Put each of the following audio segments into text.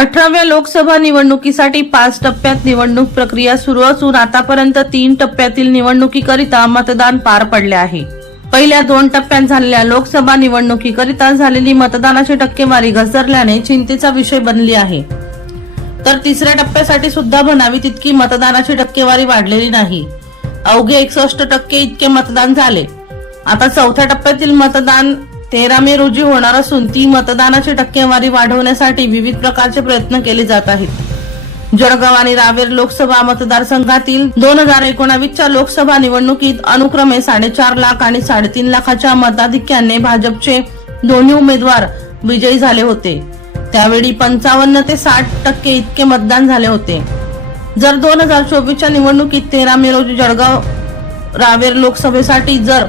अठराव्या लोकसभा निवडणुकीसाठी पाच टप्प्यात निवडणूक प्रक्रिया सुरू असून आतापर्यंत तीन टप्प्यातील निवडणुकीकरिता मतदान पार पडले आहे. पहिल्या दोन टप्प्यात झालेल्या लोकसभा निवडणुकीकरिता झालेली मतदानाची टक्केवारी घसरल्याने चिंतेचा विषय बनली आहे. तर तिसऱ्या टप्प्यासाठी सुद्धा म्हणावी तितकी मतदानाची टक्केवारी वाढलेली नाही. अवघे एकसष्ट टक्के इतके मतदान झाले. आता चौथ्या टप्प्यातील मतदान तेरा मे रोजी होणार असून ती मतदानाची टक्केवारी वाढवण्यासाठी विविध प्रकारचे प्रयत्न केले जात आहेत. जळगाव आणि रावेर लोकसभा मतदारसंघातील दोन हजार एकोणावीसच्या लोकसभा निवडणुकीत अनुक्रमे साडेचार लाख आणि साडेतीन लाखाच्या मताधिक्याने भाजपचे दोन्ही उमेदवार विजयी झाले होते. त्यावेळी पंचावन्न ते साठ टक्के इतके मतदान झाले होते. जर दोन हजार चोवीसच्या निवडणुकीत तेरा मे रोजी जळगाव रावेर लोकसभेसाठी जर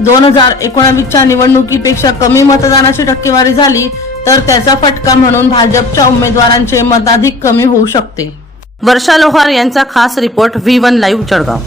दोन हजार एकोणावीसच्या निवडणुकीपेक्षा कमी मतदानाची टक्केवारी झाली तर त्याचा फटका म्हणून भाजपच्या उमेदवारांचे मताधिक कमी होऊ शकते. वर्षा लोहार यांचा खास report V one live Jalgaon.